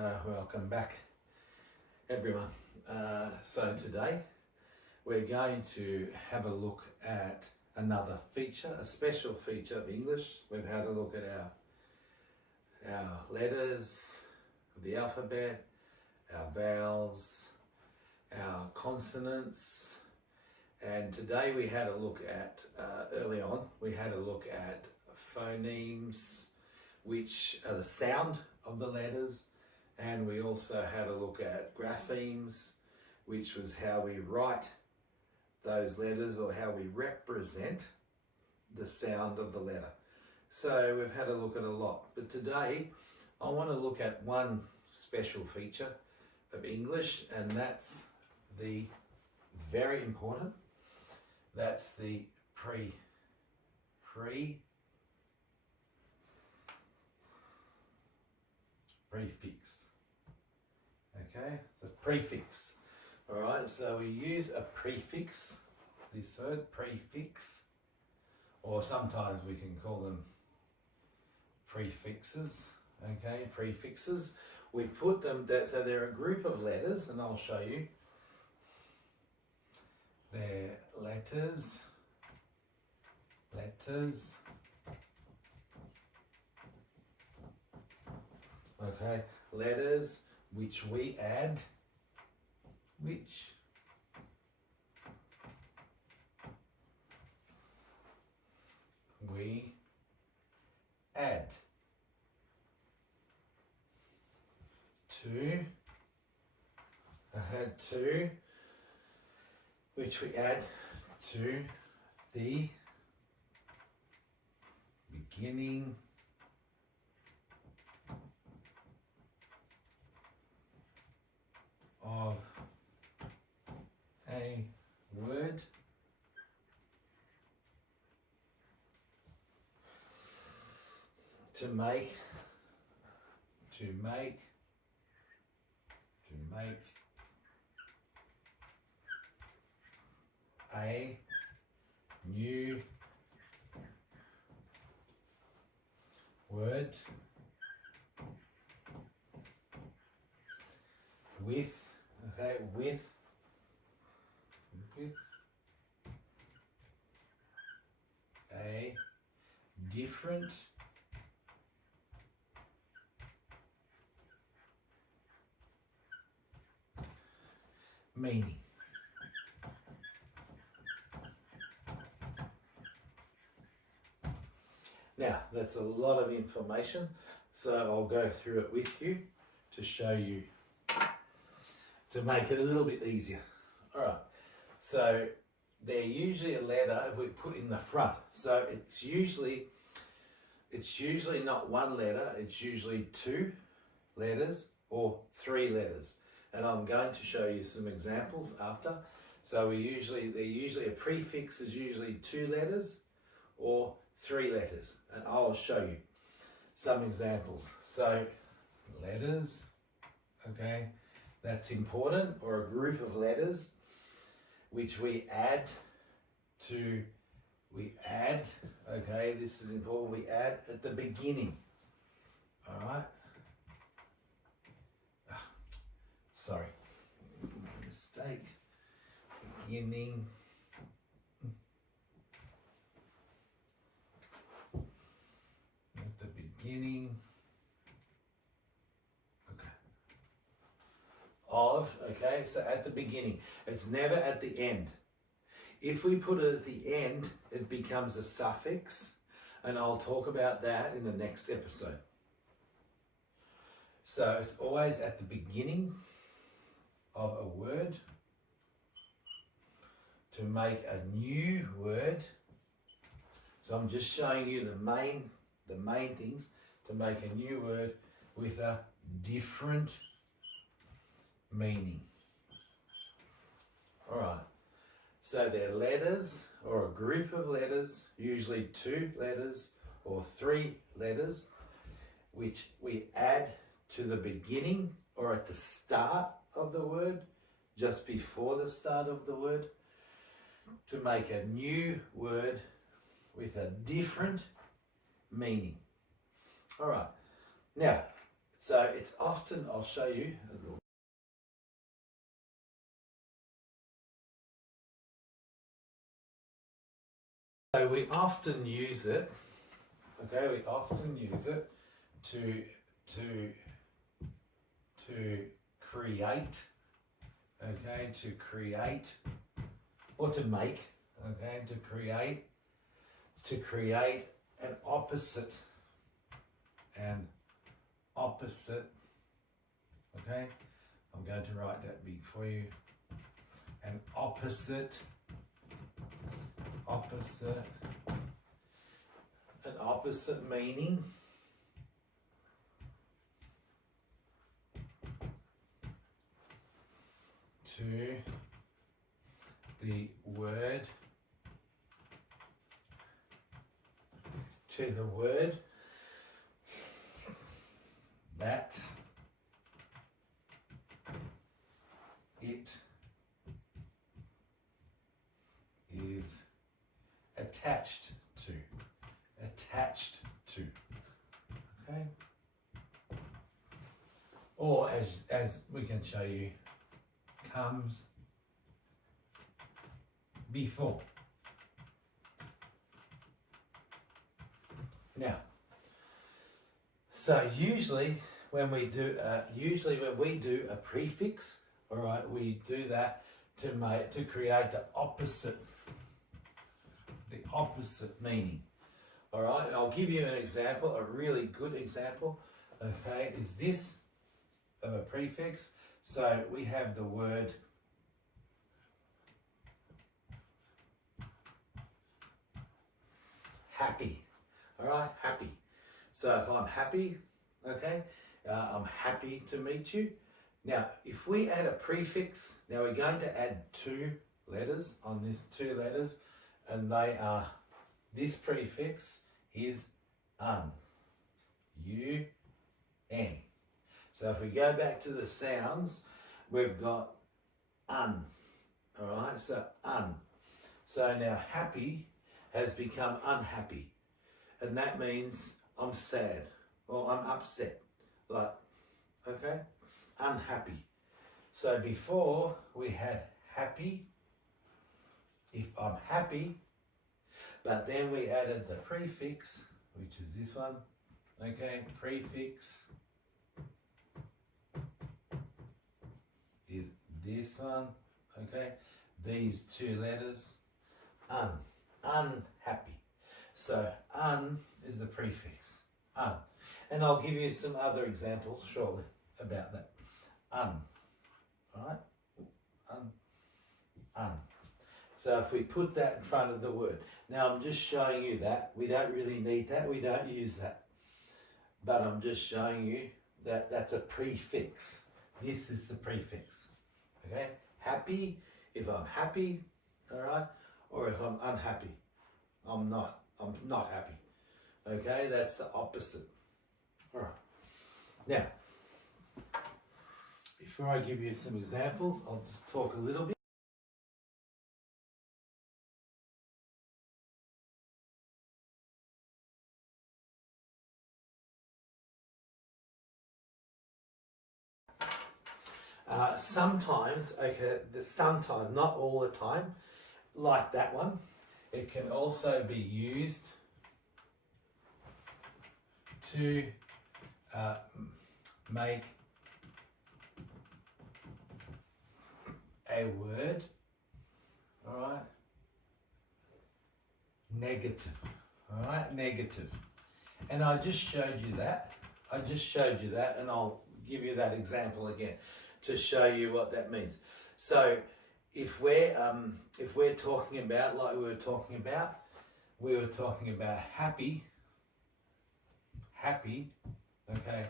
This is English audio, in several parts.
Welcome back, everyone. So today we're going to have a look at another feature, a special feature of English. We've had a look at our letters of the alphabet, our vowels, our consonants, and today we had a look at, early on, we had a look at phonemes, which are the sound of the letters, and we also had a look at graphemes, which was how we write those letters or how we represent the sound of the letter. So we've had a look at a lot, but today I want to look at one special feature of English, and it's very important, that's the prefix. Okay, the prefix. All right, so we use a prefix, this word, prefix, or sometimes we can call them prefixes. Okay, prefixes. We put them there, so they're a group of letters, and I'll show you. They're letters, okay, letters which we add, to, which we add to the beginning of a word to make a new word with a different meaning. Now, that's a lot of information, so I'll go through it with you to show you, to make it a little bit easier. All right, so they're usually a letter we put in the front. So it's usually not one letter, it's usually two letters or three letters. And I'm going to show you some examples after. So they're usually a prefix is usually two letters or three letters, and I'll show you some examples. So letters, okay, that's important, or a group of letters which we add, okay, this is important, we add at the beginning. All right, sorry, mistake, beginning. Beginning, okay, so at the beginning. It's never at the end. If we put it at the end, it becomes a suffix, and I'll talk about that in the next episode. So it's always at the beginning of a word to make a new word. So I'm just showing you the main things to make a new word with a different meaning. All right, so they're letters or a group of letters, usually two letters or three letters, which we add to the beginning or at the start of the word, just before the start of the word, to make a new word with a different meaning. All right, now So it's often, I'll show you a little. So we often use it, okay, we often use it to create, okay, to create or to make, okay, to create an opposite, okay, I'm going to write that big for you, an opposite meaning to the word that it is attached to, okay? Or as we can show you, comes before. Now, so usually when we do a prefix, all right, we do that to create the opposite meaning. All right, I'll give you an example, a really good example. Okay, is this of a prefix? So we have the word happy. All right, happy. So if I'm happy, okay, I'm happy to meet you. Now, if we add a prefix, now we're going to add 2 letters on this, 2 letters, and they are, this prefix is un, U-N. So if we go back to the sounds, we've got un, all right, so un. So now happy has become unhappy, and that means I'm sad, or I'm upset, like, okay, unhappy. So before we had happy, if I'm happy, but then we added the prefix, which is this one, okay, prefix is this one, okay, these 2 letters, unhappy. So un is the prefix, un. And I'll give you some other examples shortly about that. All right, un. So if we put that in front of the word, now I'm just showing you that, we don't really need that, we don't use that. But I'm just showing you that that's a prefix. This is the prefix, okay? Happy, if I'm happy, all right? Or if I'm unhappy, I'm not happy, okay? That's the opposite. All right, now, before I give you some examples, I'll just talk a little bit. Sometimes, okay, sometimes, not all the time, like that one, it can also be used to make a word, all right, negative, all right, negative. And I just showed you that. And I'll give you that example again to show you what that means. So if we're talking about, like we were talking about happy, okay,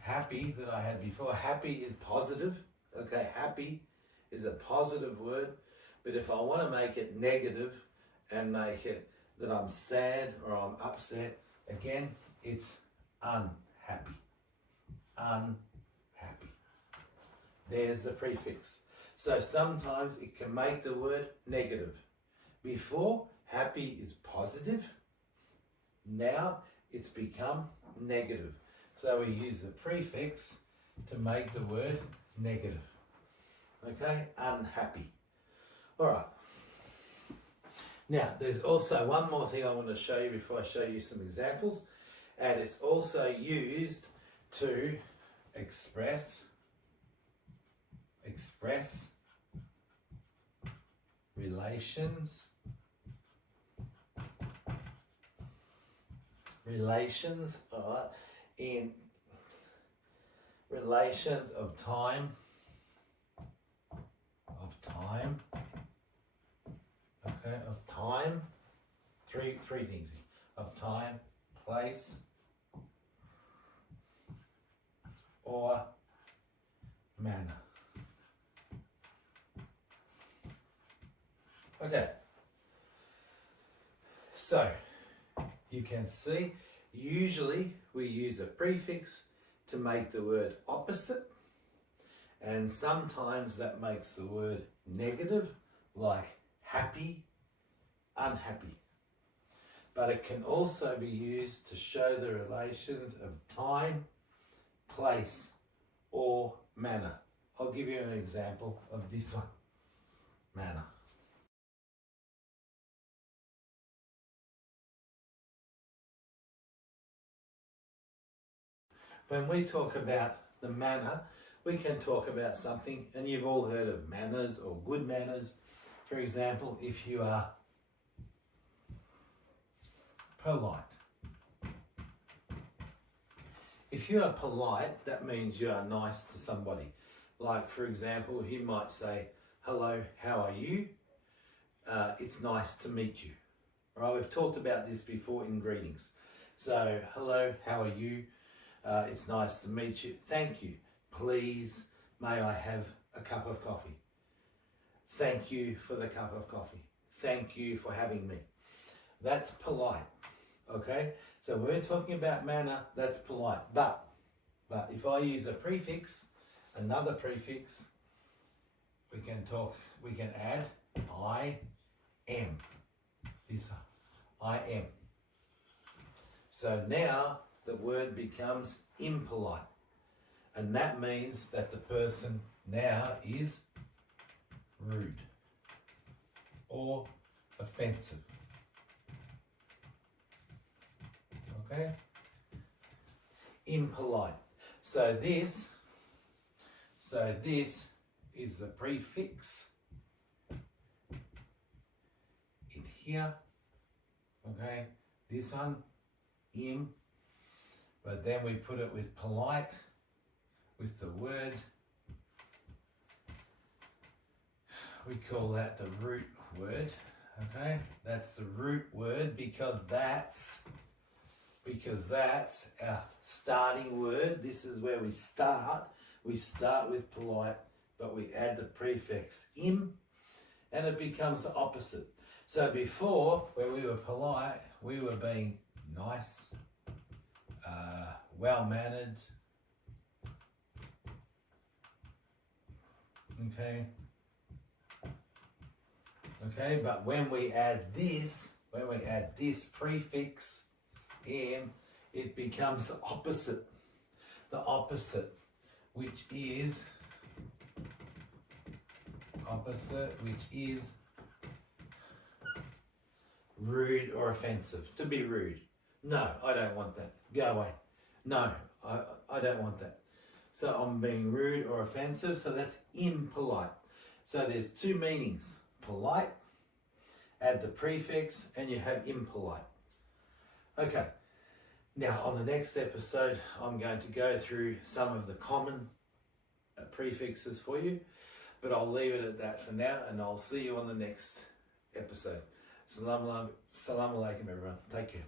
happy that I had before. Happy is positive, okay, happy is a positive word, but if I want to make it negative and make it that I'm sad or I'm upset, again, it's unhappy. There's the prefix. So sometimes it can make the word negative. Before, happy is positive. Now it's become negative. So we use the prefix to make the word negative. Okay, unhappy. All right. Now, there's also one more thing I want to show you before I show you some examples. And it's also used to express relations, all right, in relations of time, okay, of time, three things, of time, place, or manner. Okay, so you can see usually we use a prefix to make the word opposite, and sometimes that makes the word negative, like happy, unhappy. But it can also be used to show the relations of time, place, or manner. I'll give you an example of this one, manner. When we talk about the manner, we can talk about something, and you've all heard of manners or good manners. For example, if you are polite. If you are polite, that means you are nice to somebody. Like, for example, you might say, hello, how are you? It's nice to meet you. All right, we've talked about this before in greetings. So, hello, how are you? It's nice to meet you. Thank you. Please, may I have a cup of coffee? Thank you for the cup of coffee. Thank you for having me. That's polite, okay? So when we're talking about manner, that's polite. But if I use a prefix, another prefix, we can add I am. This I am. So now the word becomes impolite. And that means that the person now is rude or offensive. Okay? Impolite. So this is the prefix in here. Okay? This one, im. But then we put it with polite, with the word. We call that the root word, okay? That's the root word because that's our starting word. This is where we start. We start with polite, but we add the prefix im, and it becomes the opposite. So before, when we were polite, we were being nice, well-mannered, okay, but when we add this prefix in, it becomes the opposite, which is rude or offensive. To be rude. No, I don't want that. Go away. No, I don't want that. So I'm being rude or offensive, so that's impolite. So there's two meanings. Polite, add the prefix, and you have impolite. Okay, now on the next episode, I'm going to go through some of the common prefixes for you, but I'll leave it at that for now, and I'll see you on the next episode. Assalamu alaikum, everyone. Take care.